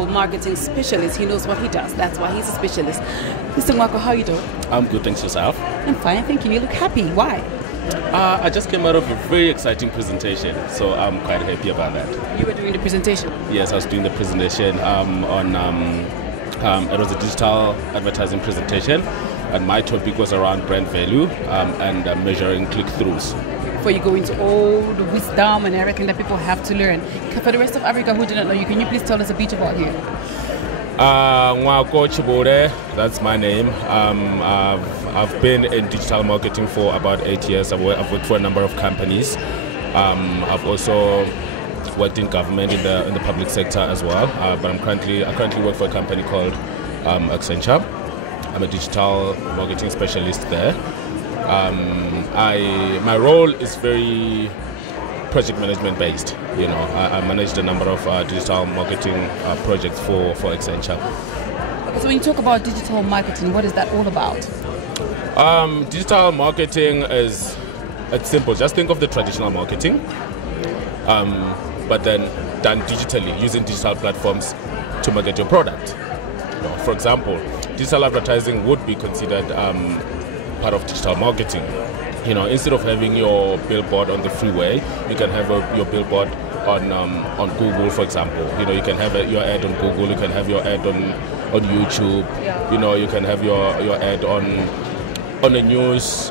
digital marketing specialist. He knows what he does. That's why he's a specialist. Mr. Ngoako, how are you doing? I'm good, thanks. Yourself? I'm fine, thank you. You look happy. Why? I just came out of a very exciting presentation, so I'm quite happy about that. You were doing the presentation? Yes, I was doing the presentation it was a digital advertising presentation, and my topic was around brand value and measuring click-throughs. Before you go into all the wisdom and everything that people have to learn, for the rest of Africa who do not know you, can you please tell us a bit about you? Ngoako Tshivhule, that's my name. I've been in digital marketing for about 8 years. I've worked for a number of companies. I've also worked in government in the public sector as well. But I currently work for a company called Accenture. I'm a digital marketing specialist there. My role is very project management based. You know, I managed a number of digital marketing projects for Accenture. So when you talk about digital marketing, what is that all about? Digital marketing it's simple. Just think of the traditional marketing, but then done digitally, using digital platforms to market your product. You know, for example, digital advertising would be considered part of digital marketing. You know, instead of having your billboard on the freeway, you can have your billboard on Google, for example. You know, you can have your ad on Google, you can have your ad on YouTube. You know, you can have your ad on a news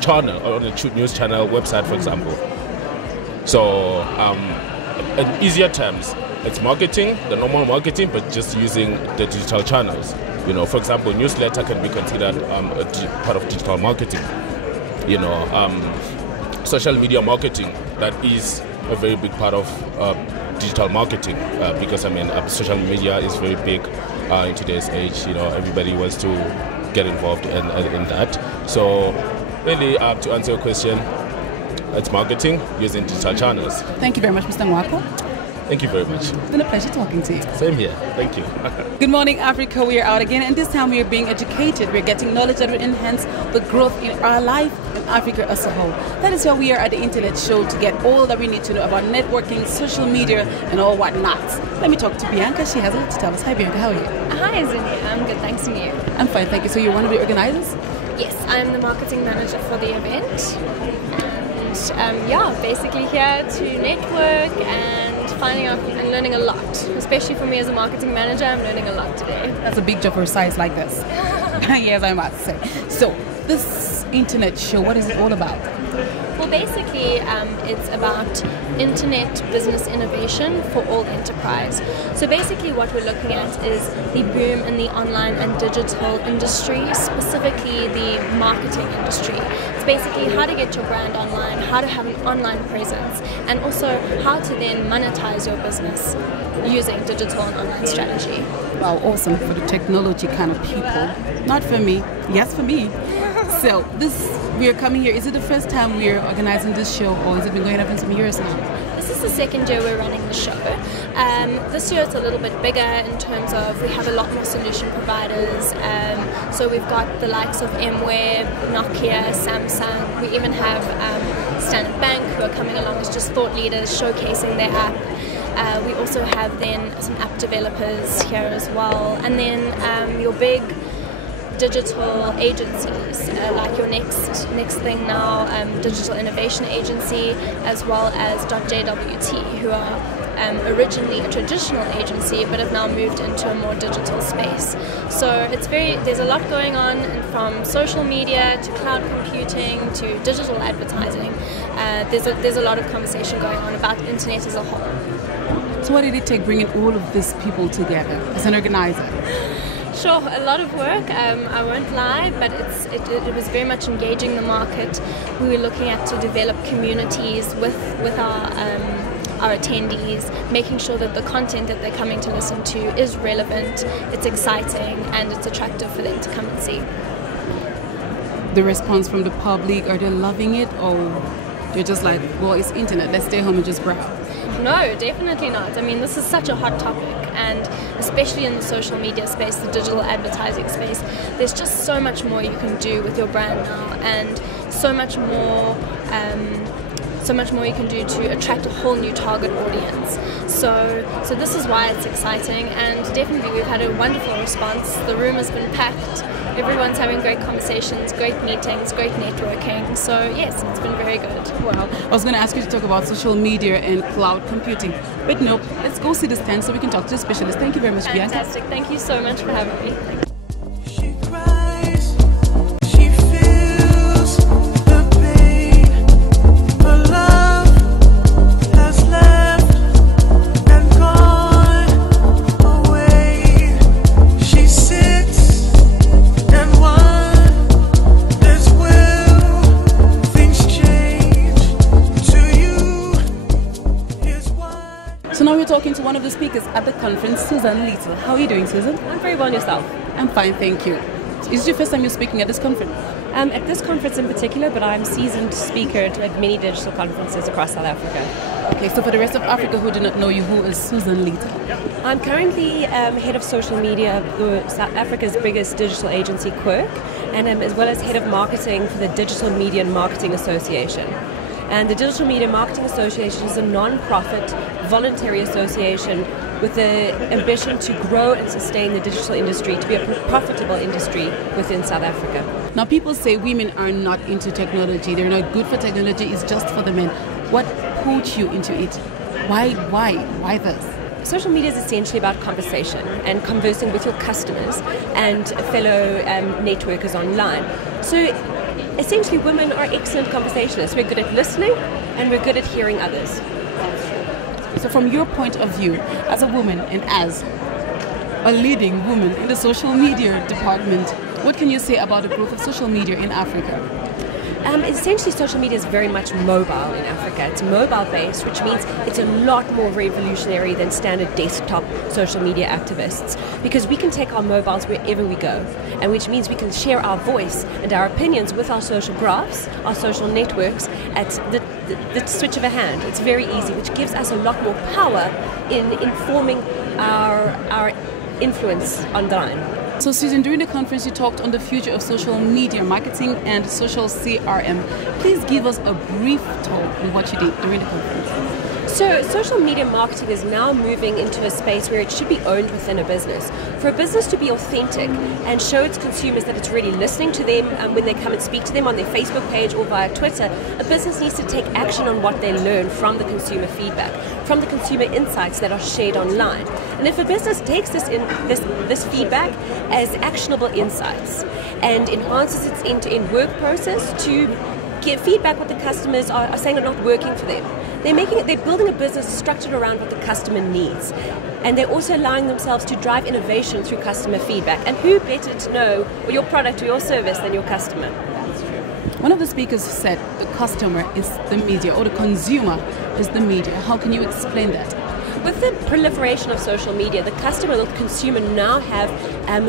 channel, or on a news channel website, for example. So, in easier terms, it's marketing, the normal marketing, but just using the digital channels. You know, for example, newsletter can be considered part of digital marketing. You know, social media marketing, that is a very big part of digital marketing because I mean, social media is very big in today's age. You know, everybody wants to get involved in that. So, really, to answer your question, it's marketing using digital channels. Thank you very much, Mr. Ngoako. Thank you very much. It's been a pleasure talking to you. Same here. Thank you. Good morning, Africa. We are out again, and this time we are being educated. We're getting knowledge that will enhance the growth in our life and Africa as a whole. That is why we are at the Internet Show, to get all that we need to know about networking, social media, and all whatnot. Let me talk to Bianca. She has a lot to tell us. Hi, Bianca. How are you? Hi, Zinnia. I'm good. Thanks, and you? I'm fine, thank you. So you're one of the organizers? Yes, I'm the marketing manager for the event. And yeah, basically here to network and finding out and learning a lot. Especially for me as a marketing manager, I'm learning a lot today. That's a big job for a size like this. Yes, I must say. So, this Internet Show, what is it all about? Well, basically, it's about internet business innovation for all enterprise. So basically what we're looking at is the boom in the online and digital industry, specifically the marketing industry. It's basically how to get your brand online, how to have an online presence, and also how to then monetize your business using digital and online strategy. Wow, awesome for the technology kind of people. Not for me. Yes, for me. So we are coming here. Is it the first time we are organizing this show, or has it been going on for some years now? This is the second year we're running the show. This year it's a little bit bigger in terms of we have a lot more solution providers. So we've got the likes of Mweb, Nokia, Samsung. We even have Standard Bank, who are coming along as just thought leaders, showcasing their app. We also have then some app developers here as well, and then your big digital agencies like your next thing now, Digital Innovation Agency, as well as .jwt, who are originally a traditional agency but have now moved into a more digital space. So there's a lot going on, from social media to cloud computing to digital advertising. There's a lot of conversation going on about the internet as a whole. So what did it take bringing all of these people together as an organizer? Sure, a lot of work, I won't lie, but it was very much engaging the market. We were looking at to develop communities with our attendees, making sure that the content that they're coming to listen to is relevant, it's exciting, and it's attractive for them to come and see. The response from the public, are they loving it, or they're just like, well, it's internet, let's stay home and just browse? No, definitely not. I mean, this is such a hot topic, and especially in the social media space, the digital advertising space, there's just so much more you can do with your brand now, and so much more so much more you can do to attract a whole new target audience. So this is why it's exciting, and definitely we've had a wonderful response. The room has been packed. Everyone's having great conversations, great meetings, great networking. So yes, it's been very good. Wow. I was going to ask you to talk about social media and cloud computing, but no, let's go see the stand so we can talk to the specialist. Thank you very much, Bianca. Fantastic. Thank you so much for having me. So now we're talking to one of the speakers at the conference, Susan Little. How are you doing, Susan? I'm very well, yourself? I'm fine, thank you. Is it your first time you're speaking at this conference? At this conference in particular, but I'm a seasoned speaker at many digital conferences across South Africa. Okay, so for the rest of Africa who do not know you, who is Susan Little? I'm currently head of social media for South Africa's biggest digital agency, Quirk, and as well as head of marketing for the Digital Media and Marketing Association. And the Digital Media Marketing Association is a non-profit, voluntary association with the ambition to grow and sustain the digital industry to be a profitable industry within South Africa. Now, people say women are not into technology. They're not good for technology. It's just for the men. What pulled you into it? Why this? Social media is essentially about conversation and conversing with your customers and fellow networkers online. So essentially, women are excellent conversationalists. We're good at listening and we're good at hearing others. So from your point of view, as a woman and as a leading woman in the social media department, what can you say about the growth of social media in Africa? Essentially, social media is very much mobile in Africa. It's mobile-based, which means it's a lot more revolutionary than standard desktop social media activists, because we can take our mobiles wherever we go, and which means we can share our voice and our opinions with our social graphs, our social networks, at the switch of a hand. It's very easy, which gives us a lot more power in informing our influence online. So Susan, during the conference you talked on the future of social media marketing and social CRM. Please give us a brief talk on what you did during the conference. So social media marketing is now moving into a space where it should be owned within a business. For a business to be authentic and show its consumers that it's really listening to them when they come and speak to them on their Facebook page or via Twitter, a business needs to take action on what they learn from the consumer feedback, from the consumer insights that are shared online. And if a business takes this feedback as actionable insights and enhances its end-to-end work process to give feedback what the customers are saying are not working for them, they're building a business structured around what the customer needs. And they're also allowing themselves to drive innovation through customer feedback. And who better to know your product or your service than your customer? One of the speakers said the customer is the media, or the consumer is the media. How can you explain that? With the proliferation of social media, the customer or the consumer now have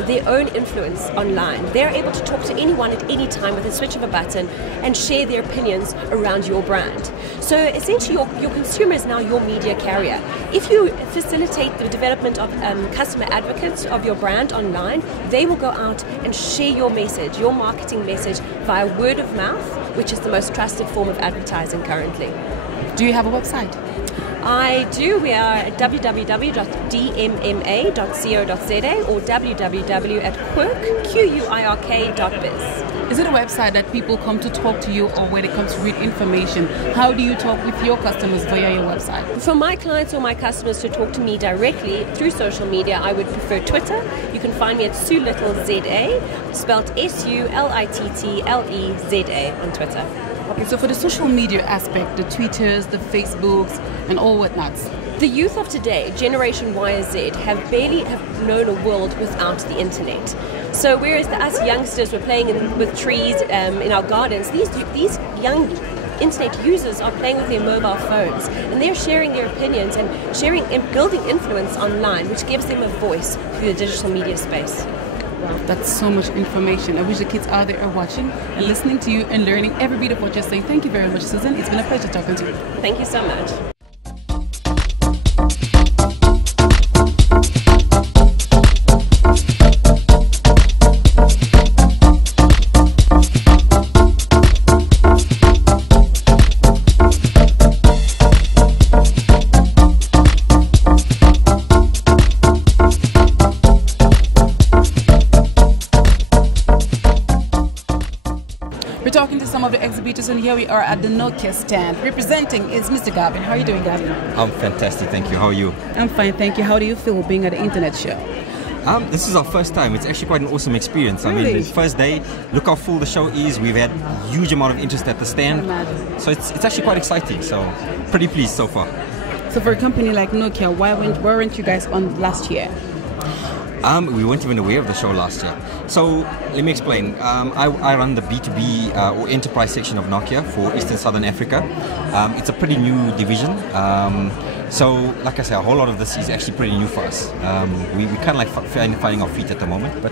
their own influence online. They're able to talk to anyone at any time with a switch of a button and share their opinions around your brand. So essentially your consumer is now your media carrier. If you facilitate the development of customer advocates of your brand online, they will go out and share your message, your marketing message via word of mouth, which is the most trusted form of advertising currently. Do you have a website? I do. We are at www.dmma.co.za or www.quirk.biz. Is it a website that people come to talk to you or where they come to read information? How do you talk with your customers via your website? For my clients or my customers to talk to me directly through social media, I would prefer Twitter. You can find me at SuLittleZA, spelled SuLittleza on Twitter. Okay, so for the social media aspect, the Twitters, the Facebooks, and all whatnots. The youth of today, Generation Y and Z, have barely known a world without the internet. So whereas us youngsters were playing with trees in our gardens, these young internet users are playing with their mobile phones, and they're sharing their opinions and sharing and building influence online, which gives them a voice through the digital media space. Wow, that's so much information. I wish the kids out there are watching and listening to you and learning every bit of what you're saying. Thank you very much, Susan. It's been a pleasure talking to you. Thank you so much. We're talking to some of the exhibitors, and here we are at the Nokia stand. Representing is Mr. Gavin. How are you doing, Gavin? I'm fantastic, thank you. How are you? I'm fine, thank you. How do you feel being at the internet show? This is our first time. It's actually quite an awesome experience. Really? I mean, the first day, look how full the show is. We've had a huge amount of interest at the stand. Imagine. So it's actually quite exciting. So pretty pleased so far. So for a company like Nokia, why weren't you guys on last year? We weren't even aware of the show last year. So let me explain. I run the B2B or enterprise section of Nokia for Eastern Southern Africa. It's a pretty new division. So like I said, a whole lot of this is actually pretty new for us. We kind of like finding our feet at the moment, but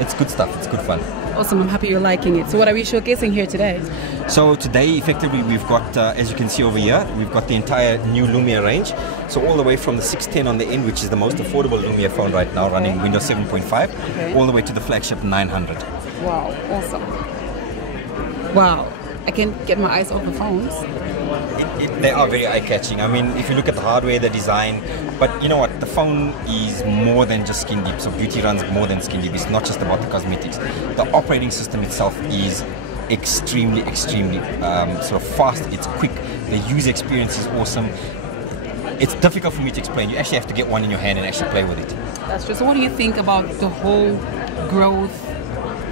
it's good stuff. It's good fun. Awesome, I'm happy you're liking it. So what are we showcasing here today? So today, effectively, we've got, as you can see over here, we've got the entire new Lumia range. So all the way from the 610 on the end, which is the most affordable Lumia phone right now, running Windows 7.5, all the way to the flagship 900. Wow, awesome. Wow, I can't get my eyes off the phones. They are very eye-catching. I mean, if you look at the hardware, the design, but you know what? The phone is more than just skin deep. So beauty runs more than skin deep. It's not just about the cosmetics. The operating system itself is extremely sort of fast. It's quick. The user experience is awesome. It's difficult for me to explain. You actually have to get one in your hand and actually play with it. That's true. So what do you think about the whole growth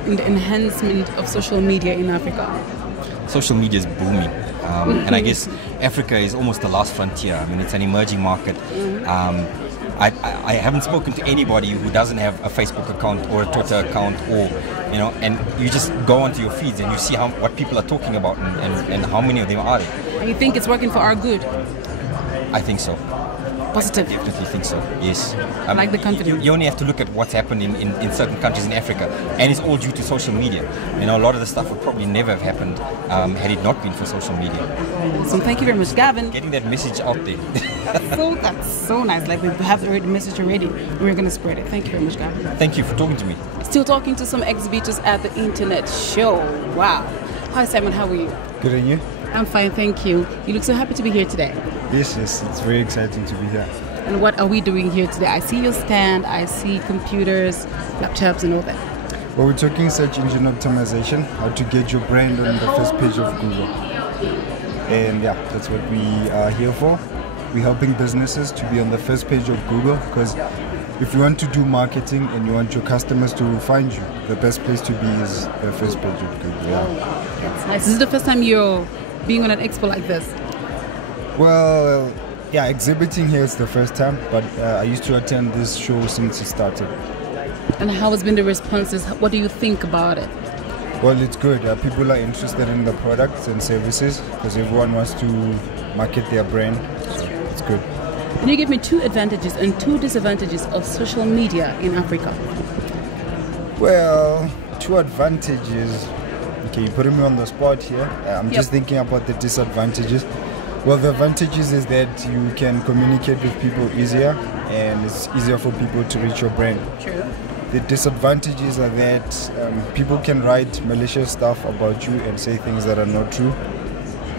and the enhancement of social media in Africa? Social media is booming. And I guess Africa is almost the last frontier. I mean, it's an emerging market. I haven't spoken to anybody who doesn't have a Facebook account or a Twitter account, or and you just go onto your feeds and you see what people are talking about and how many of them are there. And you think it's working for our good? I think so. Positive. I definitely think so, yes. I like the confidence. You only have to look at what's happening in certain countries in Africa, and it's all due to social media. A lot of the stuff would probably never have happened had it not been for social media. Awesome. Thank you very much, Gavin. Getting that message out there. That's so nice. Like, we have the message already. We're going to spread it. Thank you very much, Gavin. Thank you for talking to me. Still talking to some exhibitors at the internet show. Wow. Hi, Simon. How are you? Good, and you? I'm fine, thank you. You look so happy to be here today. Yes, it's very exciting to be here. And what are we doing here today? I see your stand, I see computers, laptops and all that. Well, we're talking search engine optimization, how to get your brand on the first page of Google. And yeah, that's what we are here for. We're helping businesses to be on the first page of Google, because if you want to do marketing and you want your customers to find you, the best place to be is the first page of Google. Yeah. That's nice. This is the first time you're being on an expo like this? Well, yeah, exhibiting here is the first time, but I used to attend this show since it started. And how has been the responses? What do you think about it? Well, it's good. People are interested in the products and services because everyone wants to market their brand. So it's good. Can you give me 2 advantages and 2 disadvantages of social media in Africa? Well, 2 advantages. Okay, you're putting me on the spot here. I'm just thinking about the disadvantages. Well, the advantages is that you can communicate with people easier and it's easier for people to reach your brand. True. The disadvantages are that people can write malicious stuff about you and say things that are not true.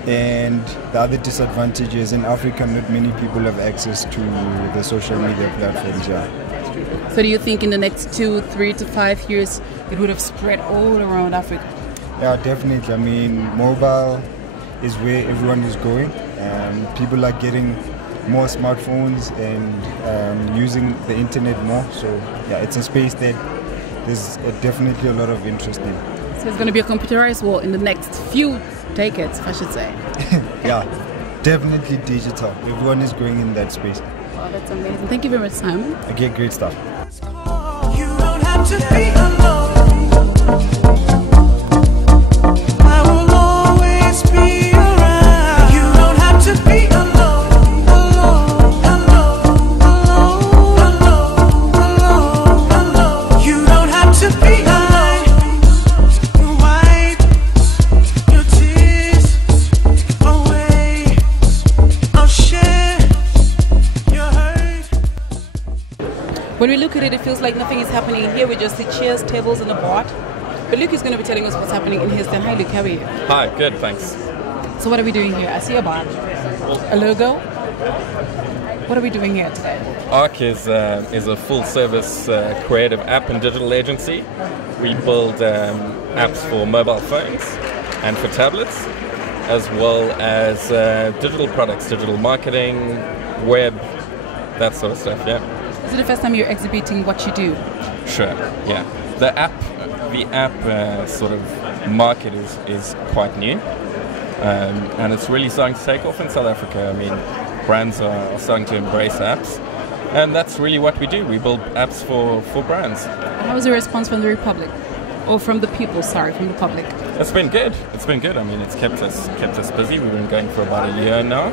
And the other disadvantage is in Africa, not many people have access to the social media platforms. Yeah. So do you think in the next 2, 3 to 5 years it would have spread all around Africa? Yeah, definitely. I mean, mobile is where everyone is going. People are getting more smartphones and using the internet more. So yeah, it's a space that there's definitely a lot of interest in. So it's going to be a computerized world in the next few decades, I should say. Yeah, definitely digital. Everyone is going in that space. Wow, that's amazing. Thank you very much, Simon. Okay, great stuff. You don't have to be alone. I will always be around. You don't have to be alone. Alone. You don't have to be alone. Wipe your tears away. I'll share your hurt. When we look at it, it feels like nothing is happening in here. We just see chairs, tables, and a board. But Luke is going to be telling us what's happening in his stand. Hi, Luke. How are you? Hi, good, thanks. So what are we doing here? I see a bar, a logo. What are we doing here today? ARC is a full-service creative app and digital agency. We build apps for mobile phones, and for tablets, as well as digital products, digital marketing, web, that sort of stuff. Yeah. Is it the first time you're exhibiting what you do? Sure. Yeah. The app sort of market is quite new, and it's really starting to take off in South Africa. I mean, brands are starting to embrace apps, and that's really what we do. We build apps for brands. How was the response from the Republic? Or from the people, sorry, from the public? It's been good. It's been good. I mean, it's kept us busy. We've been going for about a year now.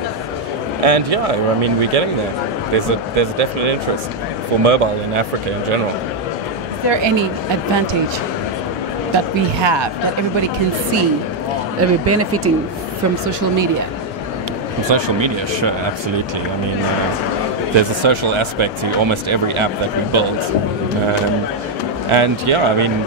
And yeah, I mean, we're getting there. There's a definite interest for mobile in Africa in general. Is there any advantage that we have, that everybody can see, that we're benefiting from social media? From social media, sure, absolutely. I mean, there's a social aspect to almost every app that we build. And yeah, I mean,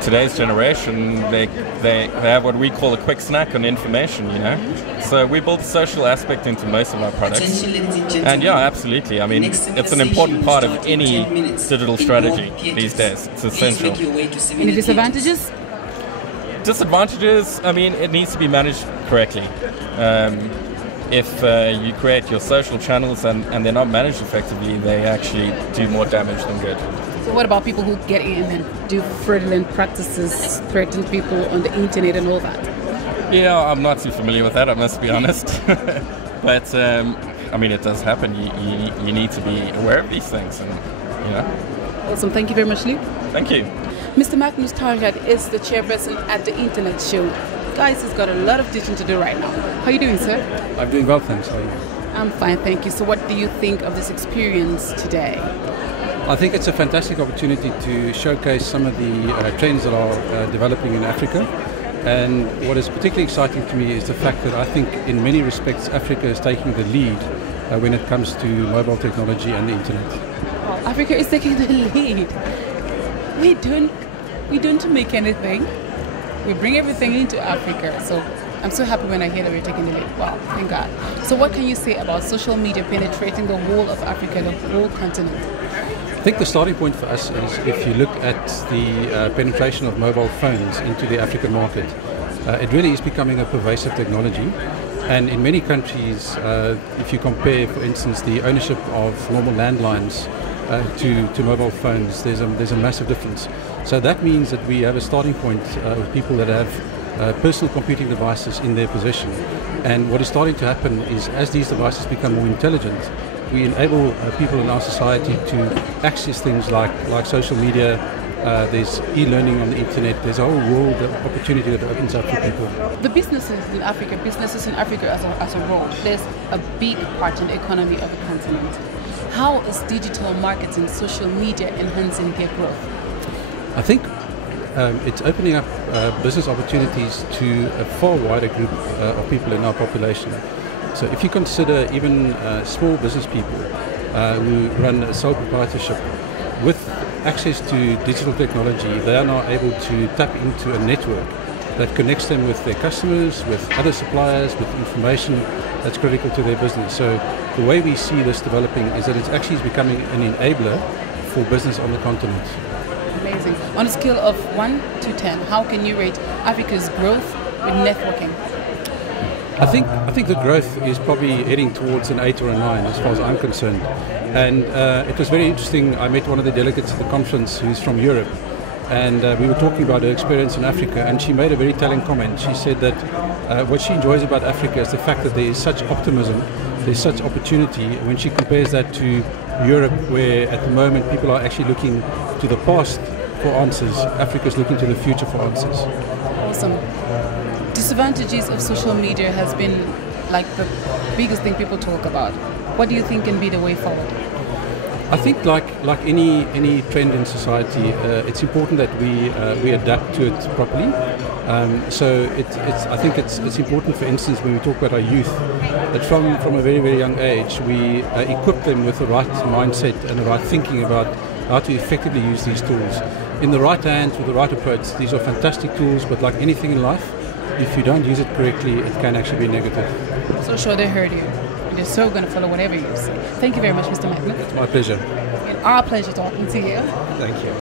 today's generation, they have what we call a quick snack on information, you know. So we build the social aspect into most of our products. And yeah, absolutely. I mean, it's an important part of any digital strategy these days. It's essential. Any disadvantages? Disadvantages, I mean, it needs to be managed correctly. If you create your social channels and they're not managed effectively, they actually do more damage than good. So what about people who get in and do fraudulent practices, threaten people on the internet and all that? Yeah, I'm not too familiar with that, I must be honest. But, I mean, it does happen. You need to be aware of these things, and, you know. Awesome. Thank you very much, Luke. Thank you. Mr. Magnus Tarjat is the chairperson at the Internet Show. Guys, he's got a lot of teaching to do right now. How are you doing, sir? I'm doing well, thanks. How are you? I'm fine, thank you. So what do you think of this experience today? I think it's a fantastic opportunity to showcase some of the trends that are developing in Africa. And what is particularly exciting to me is the fact that I think in many respects Africa is taking the lead when it comes to mobile technology and the internet. Oh, Africa is taking the lead. We don't make anything. We bring everything into Africa. So I'm so happy when I hear that we're taking the lead. Wow, thank God. So what can you say about social media penetrating the whole of Africa, the whole continent? I think the starting point for us is if you look at the penetration of mobile phones into the African market, it really is becoming a pervasive technology. And in many countries, if you compare, for instance, the ownership of normal landlines to mobile phones, there's a massive difference. So that means that we have a starting point of people that have personal computing devices in their possession. And what is starting to happen is as these devices become more intelligent, we enable people in our society to access things like social media. There's e-learning on the internet. There's a whole world of opportunity that opens up for people. The businesses in Africa as a whole, there's a big part in the economy of the continent. How is digital marketing, social media enhancing their growth? I think it's opening up business opportunities to a far wider group of people in our population. So if you consider even small business people who run a sole proprietorship, with access to digital technology, they are now able to tap into a network that connects them with their customers, with other suppliers, with information that's critical to their business. So the way we see this developing is that it's actually becoming an enabler for business on the continent. Amazing. On a scale of 1 to 10, how can you rate Africa's growth with networking? I think the growth is probably heading towards an 8 or a 9 as far as I'm concerned. And it was very interesting. I met one of the delegates at the conference who's from Europe, and we were talking about her experience in Africa, and she made a very telling comment. She said that what she enjoys about Africa is the fact that there is such optimism, there's such opportunity. When she compares that to Europe, where at the moment people are actually looking to the past for answers, Africa is looking to the future for answers. Awesome. Disadvantages of social media has been like the biggest thing people talk about. What do you think can be the way forward? I think like any trend in society, it's important that we adapt to it properly. So I think it's important, for instance, when we talk about our youth, that from a very, very young age, we equip them with the right mindset and the right thinking about how to effectively use these tools. In the right hands, with the right approach, these are fantastic tools, but like anything in life, if you don't use it correctly, it can actually be negative. So sure they heard you. They're so going to follow whatever you say. Thank you very much, Mr. Magnus. It's my pleasure. And our pleasure talking to you. Thank you.